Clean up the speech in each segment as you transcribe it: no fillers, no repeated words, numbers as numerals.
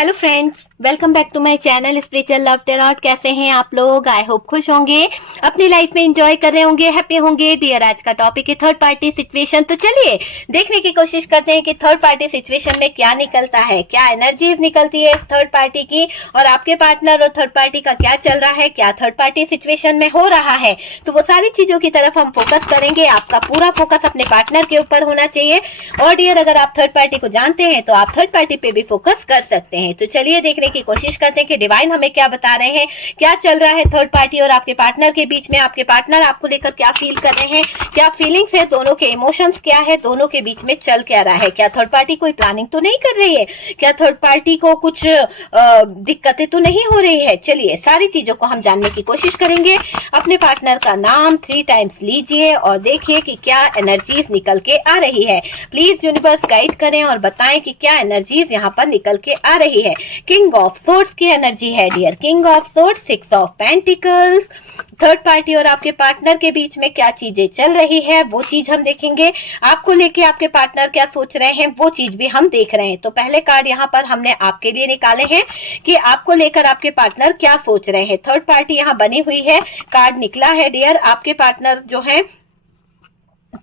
Hello friends, welcome back to my channel spiritual love tarot. कैसे हैं आप लोग? आई होप खुश होंगे, अपनी लाइफ में एंजॉय कर रहे होंगे, हैप्पी होंगे। डियर, आज का टॉपिक है थर्ड पार्टी सिचुएशन। तो चलिए देखने की कोशिश करते हैं कि थर्ड पार्टी सिचुएशन में क्या निकलता है, क्या एनर्जीज निकलती है इस थर्ड पार्टी की, और आपके पार्टनर और थर्ड पार्टी का क्या चल रहा है, क्या थर्ड पार्टी सिचुएशन में हो रहा है। तो वो सारी चीजों की तरफ हम फोकस करेंगे। आपका पूरा फोकस अपने पार्टनर के ऊपर होना चाहिए। और डियर, अगर आप थर्ड पार्टी को जानते हैं तो आप थर्ड पार्टी पे भी फोकस कर सकते हैं। तो चलिए देखने की कोशिश करते हैं कि डिवाइन हमें क्या बता रहे हैं, क्या चल रहा है थर्ड पार्टी और आपके पार्टनर के बीच में। आपके पार्टनर आपको लेकर क्या फील कर रहे हैं, क्या फीलिंग्स है, दोनों के इमोशंस क्या है, दोनों के बीच में चल क्या रहा है। क्या थर्ड पार्टी कोई प्लानिंग तो नहीं कर रही है, क्या थर्ड पार्टी को कुछ दिक्कतें तो नहीं हो रही है। चलिए सारी चीजों को हम जानने की कोशिश करेंगे। अपने पार्टनर का नाम 3 टाइम्स लीजिए और देखिए कि क्या एनर्जीज निकल के आ रही है। प्लीज यूनिवर्स गाइड करें और बताएं कि क्या एनर्जीज यहाँ पर निकल के आ रही है। किंग ऑफ सोर्ड्स की एनर्जी है dear, king of swords, 6 of pentacles. Third party और आपके पार्टनर के बीच में क्या चीजें चल रही है वो चीज हम देखेंगे। आपको लेके आपके पार्टनर क्या सोच रहे हैं वो चीज भी हम देख रहे हैं। तो पहले कार्ड यहाँ पर हमने आपके लिए निकाले हैं कि आपको लेकर आपके पार्टनर क्या सोच रहे हैं। थर्ड पार्टी यहाँ बनी हुई है, कार्ड निकला है डियर। आपके पार्टनर जो है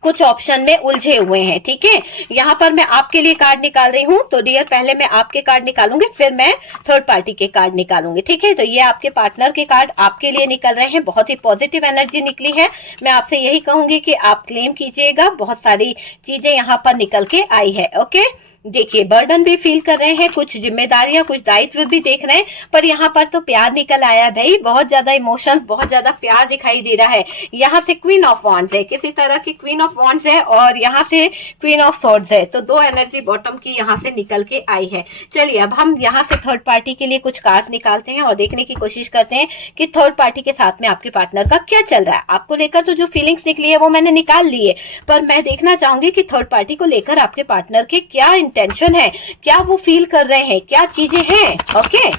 कुछ ऑप्शन में उलझे हुए हैं, ठीक है। यहाँ पर मैं आपके लिए कार्ड निकाल रही हूँ। तो डियर, पहले मैं आपके कार्ड निकालूंगी, फिर मैं थर्ड पार्टी के कार्ड निकालूंगी, ठीक है। तो ये आपके पार्टनर के कार्ड आपके लिए निकल रहे हैं। बहुत ही पॉजिटिव एनर्जी निकली है। मैं आपसे यही कहूंगी कि आप क्लेम कीजिएगा। बहुत सारी चीजें यहाँ पर निकल के आई है। ओके, देखिए बर्डन भी फील कर रहे हैं, कुछ जिम्मेदारियां, कुछ दायित्व भी देख रहे हैं, पर यहाँ पर तो प्यार निकल आया भाई। बहुत ज्यादा इमोशंस, बहुत ज्यादा प्यार दिखाई दे रहा है। यहाँ से क्वीन ऑफ वॉन्ड्स है, किसी तरह की क्वीन ऑफ वॉन्ड्स है, और यहाँ से क्वीन ऑफ सॉर्ड्स है। तो दो एनर्जी बॉटम की यहाँ से निकल के आई है। चलिए अब हम यहाँ से थर्ड पार्टी के लिए कुछ कार्ड्स निकालते हैं और देखने की कोशिश करते हैं कि थर्ड पार्टी के साथ में आपके पार्टनर का क्या चल रहा है। आपको लेकर तो जो फीलिंग्स निकली है वो मैंने निकाल ली है, पर मैं देखना चाहूंगी कि थर्ड पार्टी को लेकर आपके पार्टनर के क्या टेंशन है, क्या वो फील कर रहे हैं, क्या चीजें हैं। ओके,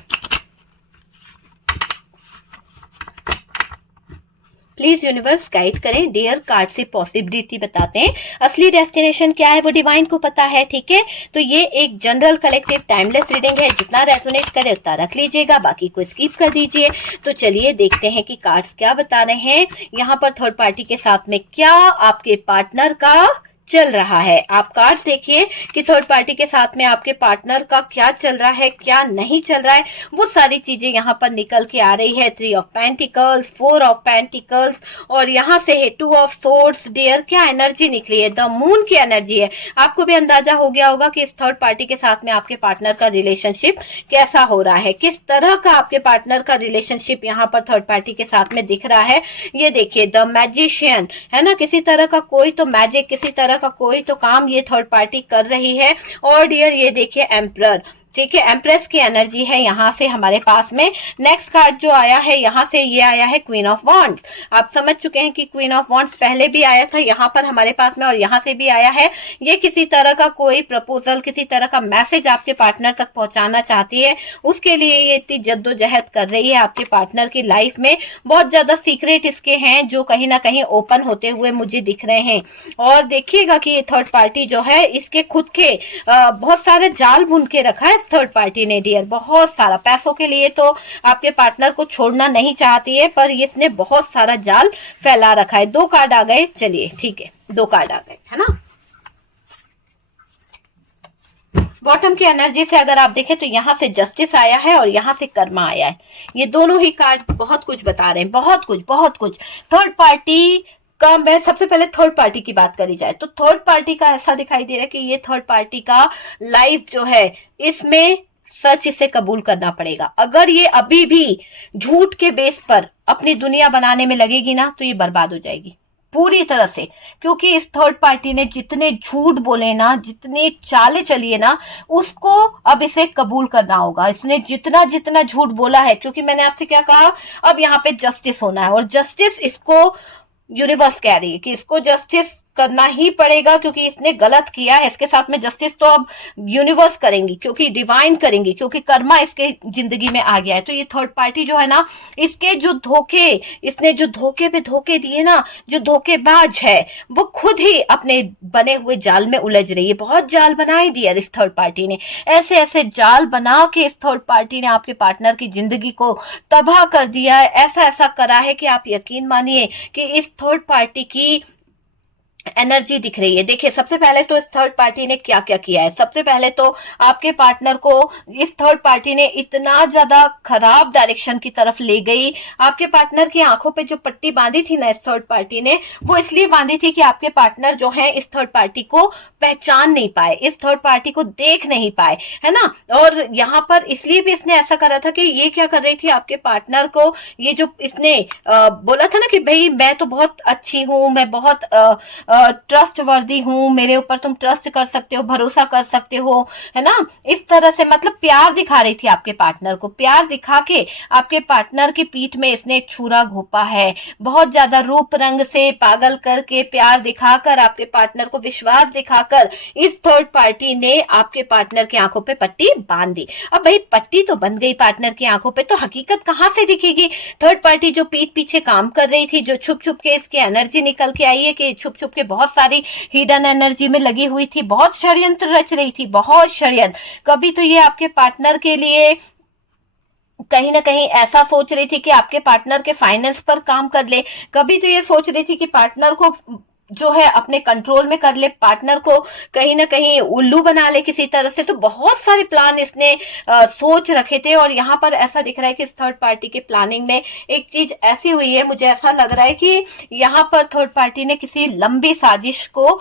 प्लीज यूनिवर्स गाइड करें। डियर, कार्ड से पॉसिबिलिटी बताते हैं, असली डेस्टिनेशन क्या है वो डिवाइन को पता है, ठीक है। तो ये एक जनरल कलेक्टिव टाइमलेस रीडिंग है, जितना रेजोनेट करे उतना रख लीजिएगा, बाकी को स्किप कर दीजिए। तो चलिए देखते हैं कि कार्ड्स क्या बता रहे हैं। यहाँ पर थर्ड पार्टी के साथ में क्या आपके पार्टनर का चल रहा है। आप कार्ड्स देखिए कि थर्ड पार्टी के साथ में आपके पार्टनर का क्या चल रहा है, क्या नहीं चल रहा है। वो सारी चीजें यहाँ पर निकल के आ रही है। 3 ऑफ पेंटिकल्स, 4 ऑफ पेंटिकल्स, और यहाँ से है 2 ऑफ सोर्ड्स। डियर, क्या एनर्जी निकली है, द मून की एनर्जी है। आपको भी अंदाजा हो गया होगा कि इस थर्ड पार्टी के साथ में आपके पार्टनर का रिलेशनशिप कैसा हो रहा है, किस तरह का आपके पार्टनर का रिलेशनशिप यहाँ पर थर्ड पार्टी के साथ में दिख रहा है। ये देखिए द मैजिशियन है ना, किसी तरह का कोई तो मैजिक, किसी तरह का कोई तो काम ये थर्ड पार्टी कर रही है। और डियर ये देखिए एम्परर, ठीक है, एम्प्रेस की एनर्जी है यहाँ से हमारे पास में। नेक्स्ट कार्ड जो आया है यहाँ से, ये आया है क्वीन ऑफ वॉन्ड्स। आप समझ चुके हैं कि क्वीन ऑफ वॉन्ड्स पहले भी आया था यहाँ पर हमारे पास में, और यहाँ से भी आया है। ये किसी तरह का कोई प्रपोजल, किसी तरह का मैसेज आपके पार्टनर तक पहुंचाना चाहती है। उसके लिए ये इतनी जद्दोजहद कर रही है। आपके पार्टनर की लाइफ में बहुत ज्यादा सीक्रेट इसके हैं जो कहीं ना कहीं ओपन होते हुए मुझे दिख रहे हैं। और देखिएगा कि ये थर्ड पार्टी जो है, इसके खुद के बहुत सारे जाल बुन के रखा है थर्ड पार्टी ने डियर। बहुत सारा, पैसों के लिए तो आपके पार्टनर को छोड़ना नहीं चाहती है, पर इसने बहुत सारा जाल फैला रखा है। 2 कार्ड आ गए, चलिए ठीक है, 2 कार्ड आ गए, है ना। बॉटम की एनर्जी से अगर आप देखें तो यहाँ से जस्टिस आया है और यहाँ से कर्मा आया है। ये दोनों ही कार्ड बहुत कुछ बता रहे हैं, बहुत कुछ, बहुत कुछ। थर्ड पार्टी का, मैं सबसे पहले थर्ड पार्टी की बात करी जाए तो थर्ड पार्टी का ऐसा दिखाई दे रहा है कि ये थर्ड पार्टी का लाइफ जो है, इसमें सच इसे कबूल करना पड़ेगा। अगर ये अभी भी झूठ के बेस पर अपनी दुनिया बनाने में लगेगी ना, तो ये बर्बाद हो जाएगी पूरी तरह से। क्योंकि इस थर्ड पार्टी ने जितने झूठ बोले ना, जितने चाले चलिए ना, उसको अब इसे कबूल करना होगा। इसने जितना जितना झूठ बोला है, क्योंकि मैंने आपसे क्या कहा, अब यहाँ पे जस्टिस होना है, और जस्टिस इसको यूनिवर्स कह रही है कि इसको जस्टिस करना ही पड़ेगा, क्योंकि इसने गलत किया है। इसके साथ में जस्टिस तो अब यूनिवर्स करेंगी, क्योंकि डिवाइन करेंगी, क्योंकि कर्मा इसके जिंदगी में आ गया है। तो ये थर्ड पार्टी जो है ना, इसके जो धोखे, इसने जो धोखे पे धोखे दिए ना, जो धोखेबाज है, वो खुद ही अपने बने हुए जाल में उलझ रही है। बहुत जाल बनाए दिया इस थर्ड पार्टी ने, ऐसे ऐसे जाल बना के इस थर्ड पार्टी ने आपके पार्टनर की जिंदगी को तबाह कर दिया है। ऐसा ऐसा करा है कि आप यकीन मानिए कि इस थर्ड पार्टी की एनर्जी दिख रही है। देखिए, सबसे पहले तो इस थर्ड पार्टी ने क्या क्या किया है। सबसे पहले तो आपके पार्टनर को इस थर्ड पार्टी ने इतना ज्यादा खराब डायरेक्शन की तरफ ले गई। आपके पार्टनर की आंखों पे जो पट्टी बांधी थी ना इस थर्ड पार्टी ने, वो इसलिए बांधी थी कि आपके पार्टनर जो है इस थर्ड पार्टी को पहचान नहीं पाए, इस थर्ड पार्टी को देख नहीं पाए, है ना। और यहाँ पर इसलिए भी इसने ऐसा करा था कि ये क्या कर रही थी, आपके पार्टनर को ये जो इसने बोला था ना कि भाई मैं तो बहुत अच्छी हूं, मैं बहुत ट्रस्ट वर्दी हूं, मेरे ऊपर तुम ट्रस्ट कर सकते हो, भरोसा कर सकते हो, है ना। इस तरह से मतलब प्यार दिखा रही थी आपके पार्टनर को। प्यार दिखा के आपके पार्टनर की पीठ में इसने एक छुरा घोपा है। बहुत ज्यादा रूप रंग से पागल करके, प्यार दिखाकर, आपके पार्टनर को विश्वास दिखाकर इस थर्ड पार्टी ने आपके पार्टनर की आंखों पे पट्टी बांध दी। अब भाई पट्टी तो बंध गई पार्टनर की आंखों पे, तो हकीकत कहां से दिखेगी। थर्ड पार्टी जो पीठ पीछे काम कर रही थी, जो छुप छुप के इसकी एनर्जी निकल के आई है, कि छुप छुप के बहुत सारी हिडन एनर्जी में लगी हुई थी, बहुत षड्यंत्र रच रही थी, बहुत षड्यंत्र। कभी तो ये आपके पार्टनर के लिए कहीं ना कहीं ऐसा सोच रही थी कि आपके पार्टनर के फाइनेंस पर काम कर ले, कभी तो ये सोच रही थी कि पार्टनर को जो है अपने कंट्रोल में कर ले, पार्टनर को कहीं ना कहीं उल्लू बना ले किसी तरह से। तो बहुत सारे प्लान इसने सोच रखे थे। और यहाँ पर ऐसा दिख रहा है कि इस थर्ड पार्टी के प्लानिंग में एक चीज ऐसी हुई है, मुझे ऐसा लग रहा है कि यहाँ पर थर्ड पार्टी ने किसी लंबी साजिश को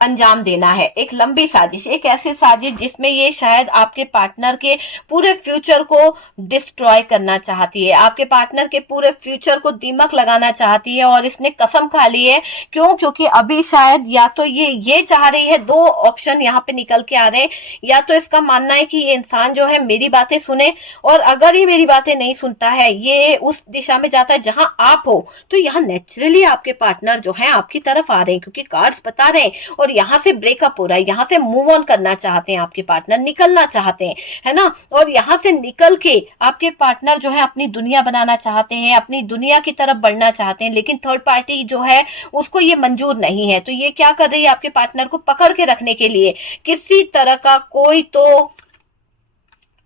अंजाम देना है। एक लंबी साजिश, एक ऐसी साजिश जिसमें ये शायद आपके पार्टनर के पूरे फ्यूचर को डिस्ट्रॉय करना चाहती है, आपके पार्टनर के पूरे फ्यूचर को दीमक लगाना चाहती है। और इसने कसम खा ली है। क्यों? क्योंकि अभी शायद या तो ये चाह रही है, दो ऑप्शन यहाँ पे निकल के आ रहे हैं। या तो इसका मानना है कि ये इंसान जो है मेरी बातें सुने, और अगर ही मेरी बातें नहीं सुनता है, ये उस दिशा में जाता है जहां आप हो, तो यहाँ नेचुरली आपके पार्टनर जो है आपकी तरफ आ रहे हैं, क्योंकि कार्ड्स बता रहे हैं। और यहाँ से ब्रेकअप हो रहा है, यहाँ से मूव ऑन करना चाहते हैं आपके पार्टनर, निकलना चाहते हैं, है ना। और यहाँ से निकल के आपके पार्टनर जो है अपनी दुनिया बनाना चाहते हैं, अपनी दुनिया की तरफ बढ़ना चाहते हैं। लेकिन थर्ड पार्टी जो है उसको ये मंजूर नहीं है। तो ये क्या कर रही है, आपके पार्टनर को पकड़ के रखने के लिए किसी तरह का कोई तो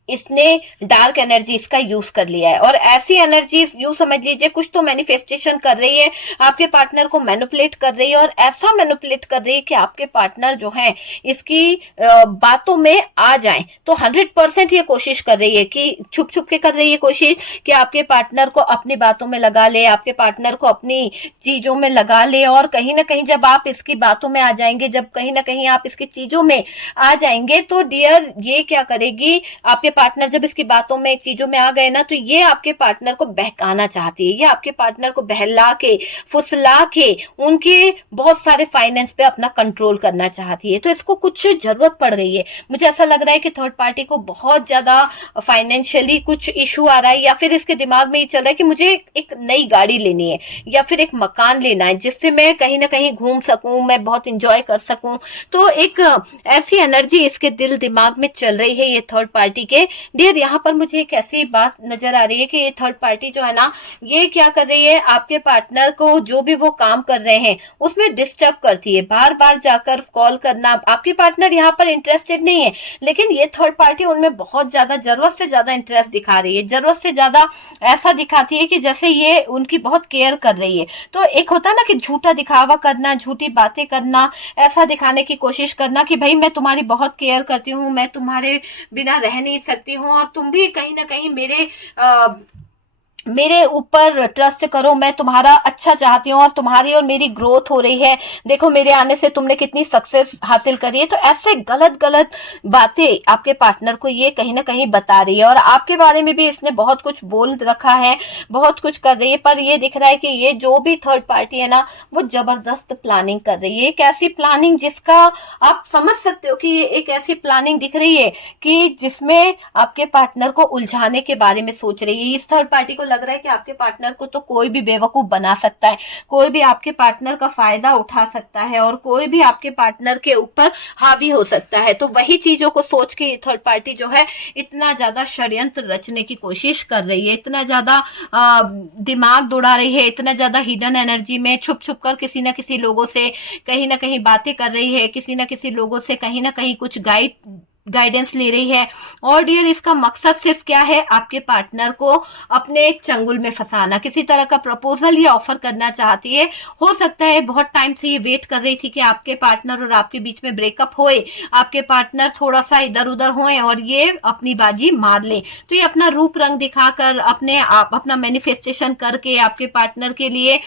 इसने डार्क एनर्जी इसका यूज कर लिया है। और ऐसी एनर्जी यूज समझ लीजिए कुछ तो मैनिफेस्टेशन कर रही है, आपके पार्टनर को मैनिपुलेट कर रही है। और ऐसा मैनिपुलेट कर रही है कि आपके पार्टनर जो है इसकी बातों में आ जाए। तो 100% ये कोशिश कर रही है कि छुप छुप के कर रही है कोशिश कि आपके पार्टनर को अपनी बातों में लगा ले, आपके पार्टनर को अपनी चीजों में लगा ले। और कहीं ना कहीं जब आप इसकी बातों में आ जाएंगे, जब कहीं ना कहीं आप इसकी चीजों में आ जाएंगे, तो डियर ये क्या करेगी, आपके पार्टनर जब इसकी बातों में चीजों में आ गए ना, तो ये आपके पार्टनर को बहकाना चाहती है, ये आपके पार्टनर को बहला के फुसला के उनके बहुत सारे फाइनेंस पे अपना कंट्रोल करना चाहती है। तो इसको कुछ जरूरत पड़ गई है। मुझे ऐसा लग रहा है कि थर्ड पार्टी को बहुत ज्यादा फाइनेंशियली कुछ इशू आ रहा है, या फिर इसके दिमाग में ये चल रहा है कि मुझे एक नई गाड़ी लेनी है, या फिर एक मकान लेना है जिससे मैं कहीं ना कहीं घूम सकूं, मैं बहुत इंजॉय कर सकूं। तो एक ऐसी एनर्जी इसके दिल दिमाग में चल रही है ये थर्ड पार्टी के। डियर यहाँ पर मुझे एक ऐसी बात नजर आ रही है कि ये थर्ड पार्टी जो है ना, ये क्या कर रही है, आपके पार्टनर को जो भी वो काम कर रहे हैं उसमें डिस्टर्ब करती है। बार बार जाकर कॉल करना, आपके पार्टनर यहाँ पर इंटरेस्टेड नहीं है, लेकिन ये थर्ड पार्टी उनमें बहुत ज्यादा, जरूरत से ज्यादा इंटरेस्ट दिखा रही है, जरूरत से ज्यादा ऐसा दिखाती है कि जैसे ये उनकी बहुत केयर कर रही है। तो एक होता है ना कि झूठा दिखावा करना, झूठी बातें करना, ऐसा दिखाने की कोशिश करना कि भाई मैं तुम्हारी बहुत केयर करती हूँ, मैं तुम्हारे बिना रह नहीं सकती हूँ, और तुम भी कहीं ना कहीं मेरे ऊपर ट्रस्ट करो, मैं तुम्हारा अच्छा चाहती हूँ, और तुम्हारी और मेरी ग्रोथ हो रही है, देखो मेरे आने से तुमने कितनी सक्सेस हासिल करी है। तो ऐसे गलत गलत बातें आपके पार्टनर को ये कहीं ना कहीं बता रही है। और आपके बारे में भी इसने बहुत कुछ बोल रखा है, बहुत कुछ कर रही है। पर ये दिख रहा है कि ये जो भी थर्ड पार्टी है ना, वो जबरदस्त प्लानिंग कर रही है। एक ऐसी प्लानिंग जिसका आप समझ सकते हो कि ये एक ऐसी प्लानिंग दिख रही है कि जिसमें आपके पार्टनर को उलझाने के बारे में सोच रही है। इस थर्ड पार्टी को लग रहा है कि आपके पार्टनर को तो कोई भी बेवकूफ बना सकता है, कोई भी आपके पार्टनर का फायदा उठा सकता है और कोई भी आपके पार्टनर के ऊपर हावी हो सकता है। तो वही चीजों को सोच के थर्ड पार्टी जो है इतना ज्यादा षड्यंत्र रचने की कोशिश कर रही है, इतना ज्यादा दिमाग दौड़ा रही है, इतना ज्यादा हिडन एनर्जी में छुप छुप कर किसी ना किसी लोगों से कहीं ना कहीं बातें कर रही है, किसी ना किसी लोगों से कहीं ना कहीं कुछ गाइडेंस ले रही है। और डियर इसका मकसद सिर्फ क्या है, आपके पार्टनर को अपने एक चंगुल में फंसाना, किसी तरह का प्रपोजल या ऑफर करना चाहती है। हो सकता है बहुत टाइम से ये वेट कर रही थी कि आपके पार्टनर और आपके बीच में ब्रेकअप होए, आपके पार्टनर थोड़ा सा इधर उधर होए और ये अपनी बाजी मार ले। तो ये अपना रूप रंग दिखाकर अपना मैनिफेस्टेशन करके आपके पार्टनर के लिए,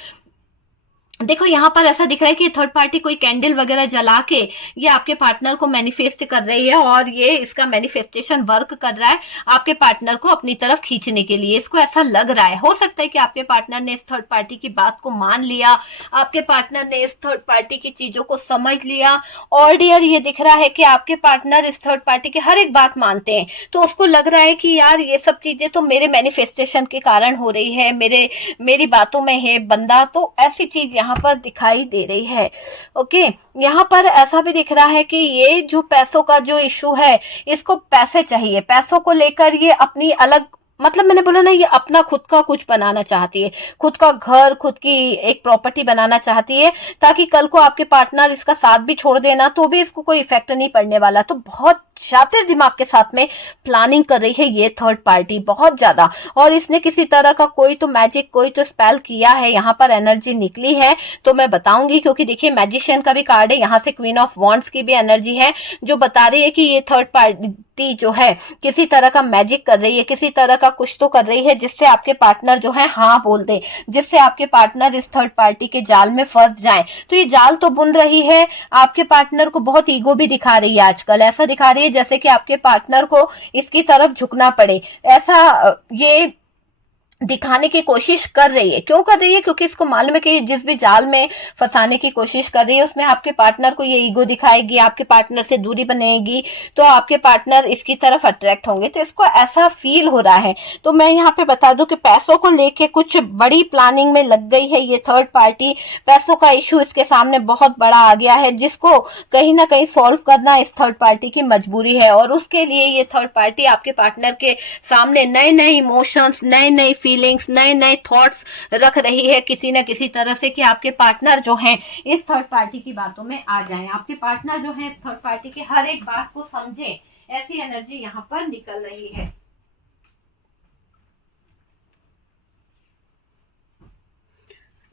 देखो यहाँ पर ऐसा दिख रहा है कि थर्ड पार्टी कोई कैंडल वगैरह जला के ये आपके पार्टनर को मैनिफेस्ट कर रही है और ये इसका मैनिफेस्टेशन वर्क कर रहा है आपके पार्टनर को अपनी तरफ खींचने के लिए। इसको ऐसा लग रहा है, हो सकता है कि आपके पार्टनर ने इस थर्ड पार्टी की बात को मान लिया, आपके पार्टनर ने इस थर्ड पार्टी की चीजों को समझ लिया। और डियर ये दिख रहा है कि आपके पार्टनर इस थर्ड पार्टी की हर एक बात मानते हैं, तो उसको लग रहा है कि यार ये सब चीजें तो मेरे मैनिफेस्टेशन के कारण हो रही है, मेरी बातों में है बंदा, तो ऐसी चीज यहाँ पर दिखाई दे रही है। ओके, यहाँ पर ऐसा भी दिख रहा है कि ये जो पैसों का जो इशू है, इसको पैसे चाहिए, पैसों को लेकर ये अपनी अलग, मतलब मैंने बोला ना, ये अपना खुद का कुछ बनाना चाहती है, खुद का घर, खुद की एक प्रॉपर्टी बनाना चाहती है, ताकि कल को आपके पार्टनर इसका साथ भी छोड़ देना तो भी इसको कोई इफेक्ट नहीं पड़ने वाला। तो बहुत शातिर दिमाग के साथ में प्लानिंग कर रही है ये थर्ड पार्टी, बहुत ज्यादा। और इसने किसी तरह का कोई तो मैजिक, कोई तो स्पेल किया है, यहाँ पर एनर्जी निकली है तो मैं बताऊंगी, क्योंकि देखिए मैजिशियन का भी कार्ड है, यहाँ से क्वीन ऑफ वॉन्ड्स की भी एनर्जी है जो बता रही है कि ये थर्ड पार्टी जो है किसी तरह का मैजिक कर रही है, किसी तरह का कुछ तो कर रही है जिससे आपके पार्टनर जो है हाँ बोल दे, जिससे आपके पार्टनर इस थर्ड पार्टी के जाल में फंस जाए। तो ये जाल तो बुन रही है, आपके पार्टनर को बहुत ईगो भी दिखा रही है आजकल, ऐसा दिखा रही है जैसे कि आपके पार्टनर को इसकी तरफ झुकना पड़े, ऐसा ये दिखाने की कोशिश कर रही है। क्यों कर रही है? क्योंकि इसको मालूम है कि जिस भी जाल में फंसाने की कोशिश कर रही है उसमें आपके पार्टनर को ये ईगो दिखाएगी, आपके पार्टनर से दूरी बनेगी, तो आपके पार्टनर इसकी तरफ अट्रैक्ट होंगे, तो इसको ऐसा फील हो रहा है। तो मैं यहाँ पे बता दूं कि पैसों को लेके कुछ बड़ी प्लानिंग में लग गई है ये थर्ड पार्टी। पैसों का इश्यू इसके सामने बहुत बड़ा आ गया है, जिसको कहीं ना कहीं सॉल्व करना इस थर्ड पार्टी की मजबूरी है। और उसके लिए ये थर्ड पार्टी आपके पार्टनर के सामने नए नए इमोशंस, नए नए फीलिंग्स, नए नए थॉट्स रख रही है किसी न किसी तरह से, कि आपके पार्टनर जो हैं इस थर्ड पार्टी की बातों में आ जाएं, आपके पार्टनर जो है इस थर्ड पार्टी के हर एक बात को समझे, ऐसी एनर्जी यहाँ पर निकल रही है।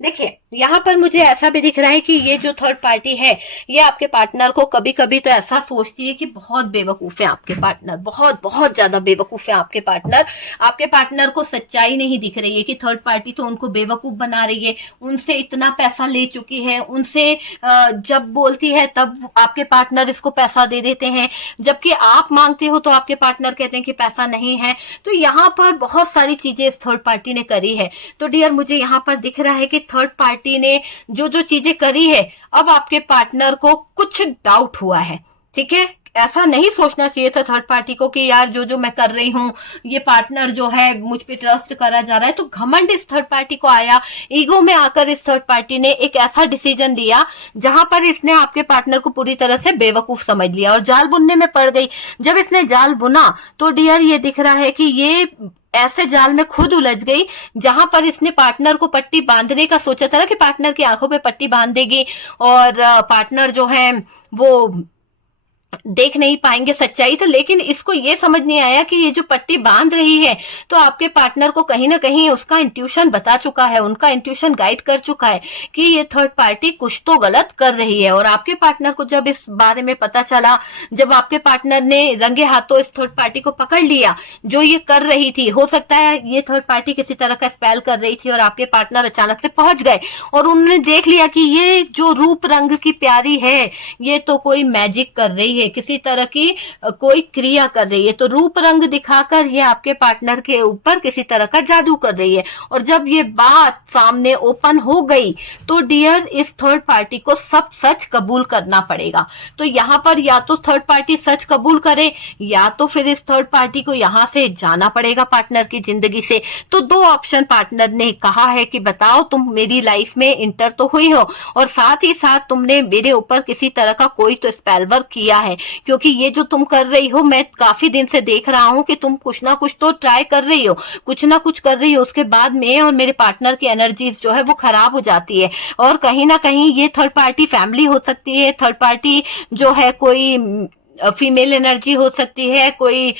देखिए यहाँ पर मुझे ऐसा भी दिख रहा है कि ये जो थर्ड पार्टी है ये आपके पार्टनर को कभी कभी तो ऐसा सोचती है कि बहुत बेवकूफ है आपके पार्टनर, बहुत बहुत ज्यादा बेवकूफ है आपके पार्टनर। आपके पार्टनर को सच्चाई नहीं दिख रही है कि थर्ड पार्टी तो उनको बेवकूफ बना रही है, उनसे इतना पैसा ले चुकी है, उनसे जब बोलती है तब आपके पार्टनर इसको पैसा दे देते हैं, जबकि आप मांगते हो तो आपके पार्टनर कहते हैं कि पैसा नहीं है। तो यहाँ पर बहुत सारी चीजें इस थर्ड पार्टी ने करी है। तो डियर मुझे यहाँ पर दिख रहा है कि थर्ड पार्टी ने जो जो चीजें करी है, अब आपके पार्टनर को कुछ डाउट हुआ है। ठीक है, ऐसा नहीं सोचना चाहिए था थर्ड पार्टी को कि यार जो जो मैं कर रही हूँ ये पार्टनर जो है मुझ पे ट्रस्ट करा जा रहा है। तो घमंड इस थर्ड पार्टी को आया, ईगो में आकर इस थर्ड पार्टी ने एक ऐसा डिसीजन लिया जहां पर इसने आपके पार्टनर को पूरी तरह से बेवकूफ समझ लिया और जाल बुनने में पड़ गई। जब इसने जाल बुना तो डियर ये दिख रहा है कि ये ऐसे जाल में खुद उलझ गई जहां पर इसने पार्टनर को पट्टी बांधने का सोचा था ना, कि पार्टनर की आंखों पे पट्टी बांध देगी और पार्टनर जो है वो देख नहीं पाएंगे सच्चाई। तो लेकिन इसको ये समझ नहीं आया कि ये जो पट्टी बांध रही है तो आपके पार्टनर को कहीं ना कहीं उसका इंट्यूशन बता चुका है, उनका इंट्यूशन गाइड कर चुका है कि ये थर्ड पार्टी कुछ तो गलत कर रही है। और आपके पार्टनर को जब इस बारे में पता चला, जब आपके पार्टनर ने रंगे हाथों इस थर्ड पार्टी को पकड़ लिया जो ये कर रही थी, हो सकता है ये थर्ड पार्टी किसी तरह का स्पेल कर रही थी और आपके पार्टनर अचानक से पहुंच गए और उन्होंने देख लिया कि ये जो रूप रंग की प्यारी है ये तो कोई मैजिक कर रही है, है, किसी तरह की कोई क्रिया कर रही है, तो रूप रंग दिखाकर ये आपके पार्टनर के ऊपर किसी तरह का जादू कर रही है। और जब ये बात सामने ओपन हो गई तो डियर इस थर्ड पार्टी को सब सच कबूल करना पड़ेगा। तो यहाँ पर या तो थर्ड पार्टी सच कबूल करे या तो फिर इस थर्ड पार्टी को यहाँ से जाना पड़ेगा पार्टनर की जिंदगी से। तो दो ऑप्शन पार्टनर ने कहा है कि बताओ तुम मेरी लाइफ में इंटर तो हुई हो और साथ ही साथ तुमने मेरे ऊपर किसी तरह का कोई तो स्पेल वर्क किया है, क्योंकि ये जो तुम कर रही हो मैं काफी दिन से देख रहा हूं कि तुम कुछ ना कुछ तो ट्राई कर रही हो, कुछ ना कुछ कर रही हो, उसके बाद में और मेरे पार्टनर की एनर्जीज जो है वो खराब हो जाती है। और कहीं ना कहीं ये थर्ड पार्टी फैमिली हो सकती है, थर्ड पार्टी जो है कोई फीमेल एनर्जी हो सकती है, कोई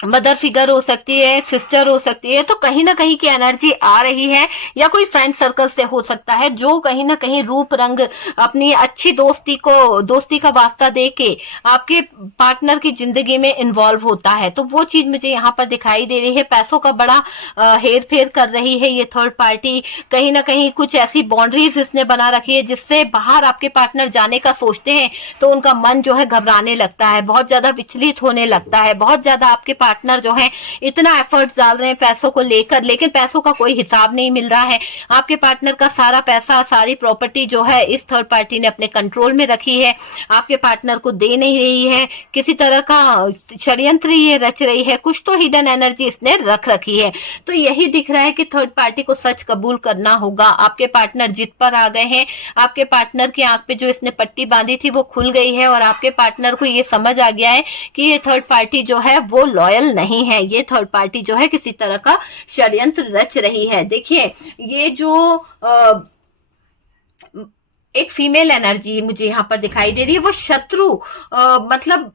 मदर फिगर हो सकती है, सिस्टर हो सकती है। तो कहीं ना कहीं की एनर्जी आ रही है या कोई फ्रेंड सर्कल से हो सकता है जो कहीं ना कहीं रूप रंग अपनी अच्छी दोस्ती का वास्ता देके आपके पार्टनर की जिंदगी में इन्वॉल्व होता है। तो वो चीज मुझे यहाँ पर दिखाई दे रही है। पैसों का बड़ा हेर फेर कर रही है ये थर्ड पार्टी। कहीं ना कहीं कुछ ऐसी बाउंड्रीज इसने बना रखी है जिससे बाहर आपके पार्टनर जाने का सोचते हैं तो उनका मन जो है घबराने लगता है, बहुत ज्यादा विचलित होने लगता है, बहुत ज्यादा आपके पार्टनर जो है इतना एफर्ट्स डाल रहे हैं पैसों को लेकर, लेकिन पैसों का कोई हिसाब नहीं मिल रहा है। आपके पार्टनर का सारा पैसा, सारी प्रॉपर्टी जो है इस थर्ड पार्टी ने अपने कंट्रोल में रखी है, आपके पार्टनर को दे नहीं रही है। किसी तरह का षड्यंत्र ये रच रही है, कुछ तो हिडन एनर्जी इसने रख रखी है। तो यही दिख रहा है कि थर्ड पार्टी को सच कबूल करना होगा। आपके पार्टनर जिद पर आ गए हैं, आपके पार्टनर की आंख पे जो इसने पट्टी बांधी थी वो खुल गई है और आपके पार्टनर को ये समझ आ गया है कि ये थर्ड पार्टी जो है वो लॉयल नहीं है, ये थर्ड पार्टी जो है किसी तरह का षड्यंत्र रच रही है। देखिए ये जो एक फीमेल एनर्जी मुझे यहाँ पर दिखाई दे रही है वो मतलब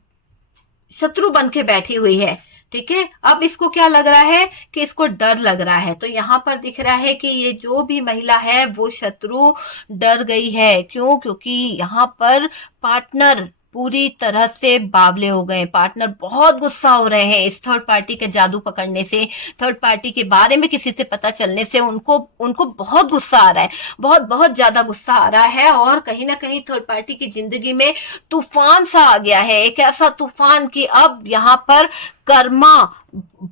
शत्रु बन के बैठी हुई है। ठीक है, अब इसको क्या लग रहा है कि इसको डर लग रहा है। तो यहाँ पर दिख रहा है कि ये जो भी महिला है वो शत्रु डर गई है। क्यों? क्योंकि यहाँ पर पार्टनर पूरी तरह से बावले हो गए, पार्टनर बहुत गुस्सा हो रहे हैं इस थर्ड पार्टी के जादू पकड़ने से, थर्ड पार्टी के बारे में किसी से पता चलने से उनको बहुत गुस्सा आ रहा है, बहुत ज्यादा गुस्सा आ रहा है। और कहीं ना कहीं थर्ड पार्टी की जिंदगी में तूफान सा आ गया है, एक ऐसा तूफान कि अब यहाँ पर कर्मा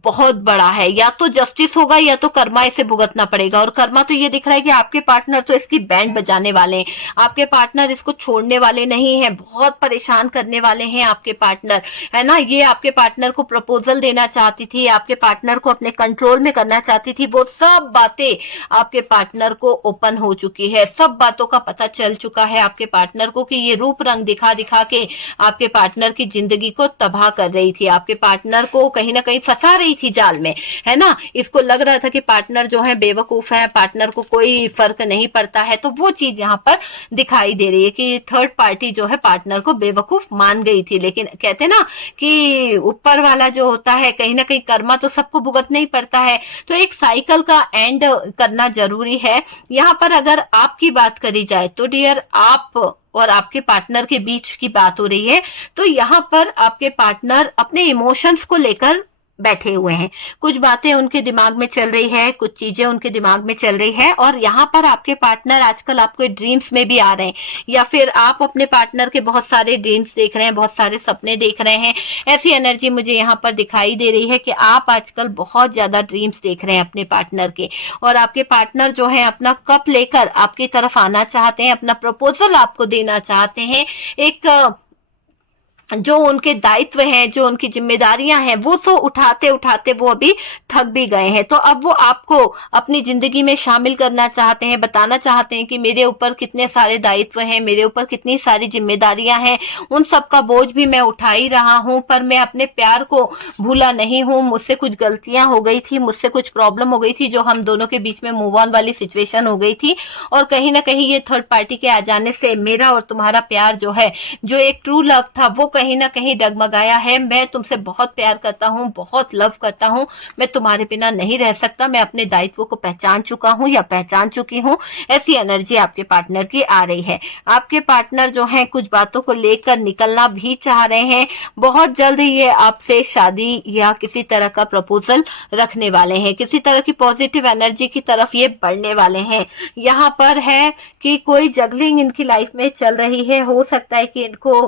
बहुत बड़ा है, या तो जस्टिस होगा या तो कर्मा इसे भुगतना पड़ेगा। और कर्मा तो ये दिख रहा है कि आपके पार्टनर तो इसकी बैंड बजाने वाले हैं, आपके पार्टनर इसको छोड़ने वाले नहीं है, बहुत परेशान करने वाले हैं आपके पार्टनर, है ना। ये आपके पार्टनर को प्रपोजल देना चाहती थी, आपके पार्टनर को अपने कंट्रोल में करना चाहती थी, वो सब बातें आपके पार्टनर को ओपन हो चुकी है, सब बातों का पता चल चुका है आपके पार्टनर को कि ये रूप रंग दिखा दिखा के आपके पार्टनर की जिंदगी को तबाह कर रही थी, आपके पार्टनर को कहीं ना कहीं फंसा रही थी जाल में, है ना। इसको लग रहा था कि पार्टनर जो है बेवकूफ है, पार्टनर को कोई फर्क नहीं पड़ता है। तो वो चीज यहाँ पर दिखाई दे रही है कि थर्ड पार्टी जो है पार्टनर को बेवकूफ मान गई थी। लेकिन कहते ना कि ऊपर वाला जो होता है कहीं ना कहीं कर्मा तो सबको भुगतना ही पड़ता है। तो एक साइकिल का एंड करना जरूरी है। यहाँ पर अगर आपकी बात करी जाए तो डियर आप और आपके पार्टनर के बीच की बात हो रही है, तो यहाँ पर आपके पार्टनर अपने इमोशंस को लेकर बैठे हुए हैं, कुछ बातें उनके दिमाग में चल रही है, कुछ चीजें उनके दिमाग में चल रही है। और यहाँ पर आपके पार्टनर आजकल आपको ड्रीम्स में भी आ रहे हैं, या फिर आप अपने पार्टनर के बहुत सारे ड्रीम्स देख रहे हैं, बहुत सारे सपने देख रहे हैं। ऐसी एनर्जी मुझे यहाँ पर दिखाई दे रही है कि आप आजकल बहुत ज्यादा ड्रीम्स देख रहे हैं अपने पार्टनर के, और आपके पार्टनर जो है अपना कप लेकर आपकी तरफ आना चाहते हैं, अपना प्रपोजल आपको देना चाहते हैं। एक जो उनके दायित्व हैं, जो उनकी जिम्मेदारियां हैं, वो तो उठाते उठाते वो अभी थक भी गए हैं। तो अब वो आपको अपनी जिंदगी में शामिल करना चाहते हैं, बताना चाहते हैं कि मेरे ऊपर कितने सारे दायित्व हैं, मेरे ऊपर कितनी सारी जिम्मेदारियां हैं, उन सब का बोझ भी मैं उठा ही रहा हूं, पर मैं अपने प्यार को भूला नहीं हूं। मुझसे कुछ गलतियां हो गई थी, मुझसे कुछ प्रॉब्लम हो गई थी, जो हम दोनों के बीच में मूव ऑन वाली सिचुएशन हो गई थी। और कहीं ना कहीं ये थर्ड पार्टी के आ जाने से मेरा और तुम्हारा प्यार जो है, जो एक ट्रू लव था, वो कहीं ना कहीं डगमगाया है। मैं तुमसे बहुत प्यार करता हूँ, बहुत लव करता हूँ, मैं तुम्हारे बिना नहीं रह सकता, मैं अपने दायित्व को पहचान चुका हूँ या पहचान चुकी हूँ। ऐसी एनर्जी आपके पार्टनर की आ रही है। आपके पार्टनर जो है कुछ बातों को लेकर निकलना भी चाह रहे हैं। बहुत जल्द ये आपसे शादी या किसी तरह का प्रपोजल रखने वाले हैं, किसी तरह की पॉजिटिव एनर्जी की तरफ ये बढ़ने वाले हैं। यहाँ पर है कि कोई जगलिंग इनकी लाइफ में चल रही है। हो सकता है कि इनको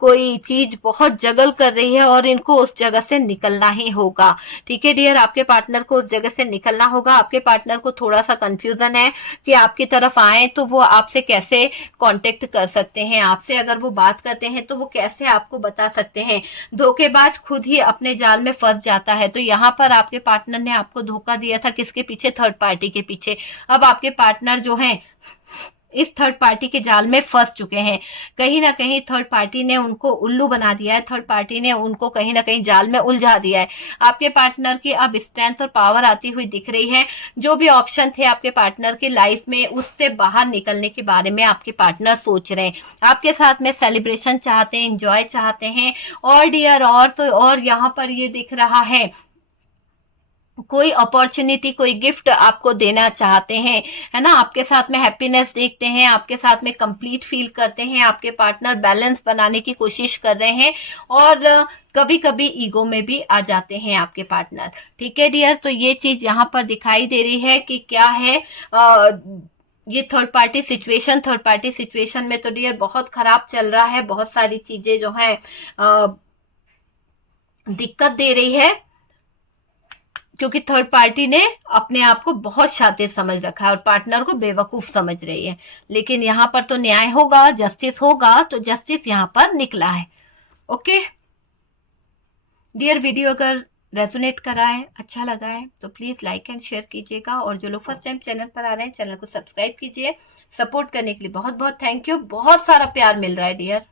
कोई चीज बहुत जगल कर रही है और इनको उस जगह से निकलना ही होगा। ठीक है डियर, आपके पार्टनर को उस जगह से निकलना होगा। आपके पार्टनर को थोड़ा सा कंफ्यूजन है कि आपकी तरफ आए तो वो आपसे कैसे कांटेक्ट कर सकते हैं, आपसे अगर वो बात करते हैं तो वो कैसे आपको बता सकते हैं। धोखेबाज खुद ही अपने जाल में फंस जाता है। तो यहाँ पर आपके पार्टनर ने आपको धोखा दिया था, किसके पीछे? थर्ड पार्टी के पीछे। अब आपके पार्टनर जो है इस थर्ड पार्टी के जाल में फंस चुके हैं। कहीं ना कहीं थर्ड पार्टी ने उनको उल्लू बना दिया है, थर्ड पार्टी ने उनको कहीं ना कहीं जाल में उलझा दिया है। आपके पार्टनर की अब स्ट्रेंथ और पावर आती हुई दिख रही है। जो भी ऑप्शन थे आपके पार्टनर की लाइफ में, उससे बाहर निकलने के बारे में आपके पार्टनर सोच रहे हैं। आपके साथ में सेलिब्रेशन चाहते हैं, एंजॉय चाहते हैं। और डियर और यहाँ पर ये दिख रहा है कोई अपॉर्चुनिटी, कोई गिफ्ट आपको देना चाहते हैं, है ना। आपके साथ में हैप्पीनेस देखते हैं, आपके साथ में कंप्लीट फील करते हैं। आपके पार्टनर बैलेंस बनाने की कोशिश कर रहे हैं और कभी कभी ईगो में भी आ जाते हैं आपके पार्टनर। ठीक है डियर, तो ये चीज यहाँ पर दिखाई दे रही है कि क्या है ये थर्ड पार्टी सिचुएशन में तो डियर बहुत खराब चल रहा है। बहुत सारी चीजें जो है दिक्कत दे रही है, क्योंकि थर्ड पार्टी ने अपने आप को बहुत शातिर समझ रखा है और पार्टनर को बेवकूफ समझ रही है। लेकिन यहाँ पर तो न्याय होगा, जस्टिस होगा, तो जस्टिस यहाँ पर निकला है। ओके डियर, वीडियो अगर रेजोनेट करा है, अच्छा लगा है तो प्लीज लाइक एंड शेयर कीजिएगा। और जो लोग फर्स्ट टाइम चैनल पर आ रहे हैं, चैनल को सब्सक्राइब कीजिए। सपोर्ट करने के लिए बहुत बहुत थैंक यू। बहुत सारा प्यार मिल रहा है डियर।